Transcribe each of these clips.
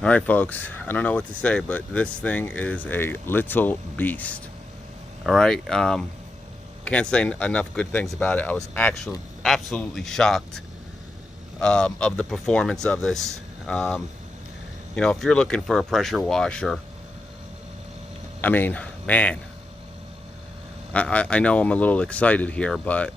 All right, folks, I don't know what to say, but this thing is a little beast. All right, can't say enough good things about it. I was actually absolutely shocked of the performance of this. You know, if you're looking for a pressure washer, I mean, man, I know I'm a little excited here, but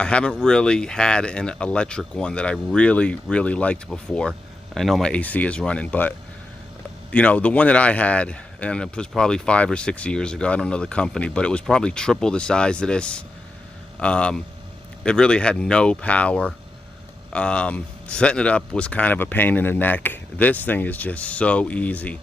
I haven't really had an electric one that I really liked before. I know my AC is running, but you know, the one that I had, and it was probably 5 or 6 years ago, I don't know the company, but it was probably triple the size of this. It really had no power. Setting it up was kind of a pain in the neck. This thing is just so easy.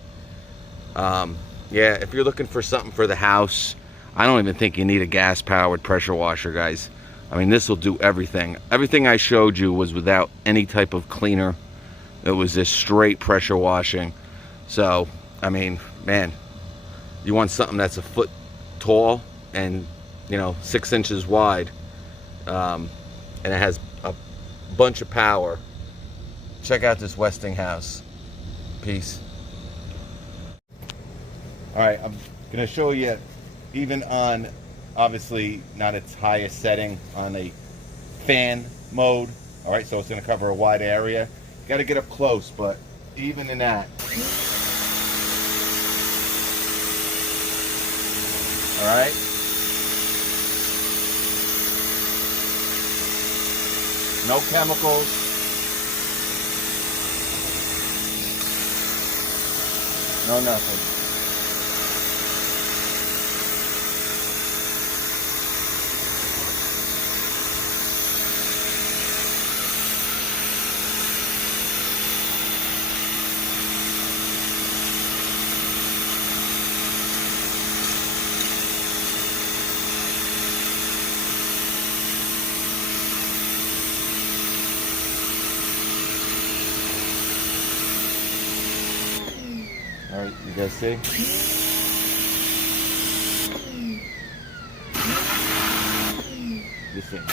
Yeah, if you're looking for something for the house, I don't even think you need a gas-powered pressure washer, guys. I mean, this will do everything. Everything I showed you was without any type of cleaner. It was just straight pressure washing. So, I mean, man, you want something that's a foot tall and, you know, 6 inches wide, and it has a bunch of power. Check out this Westinghouse piece. All right, I'm gonna show you, even on, obviously not its highest setting, on a fan mode. All right, so it's gonna cover a wide area. You gotta get up close, but even in that. All right. No chemicals. No nothing. All right, you guys see? This thing.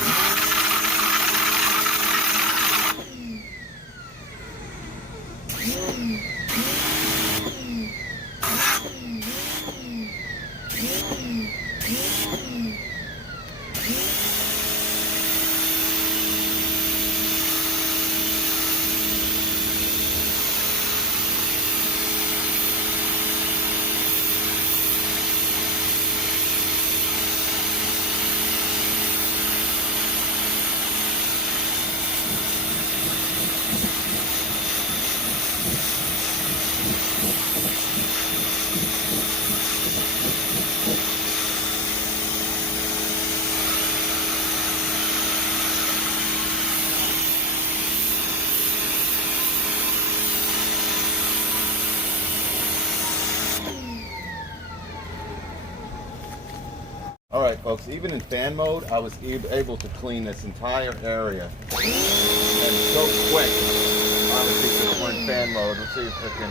All right, folks, even in fan mode, I was able to clean this entire area. And so quick, honestly, since we're in fan mode. Let's see if I can.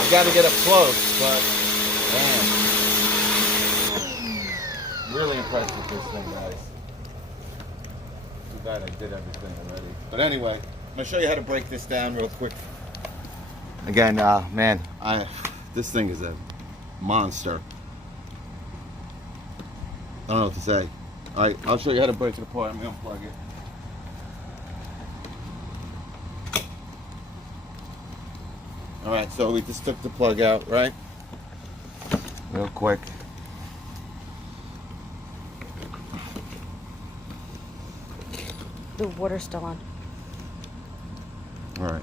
I've got to get up close, but man, really impressed with this thing, guys. Too bad I did everything already. But anyway, I'm gonna show you how to break this down real quick. Again, man, this thing is a monster. I don't know what to say. All right, I'll show you how to break it apart. I'm gonna unplug it. All right, so we just took the plug out, right? Real quick. The water's still on. All right.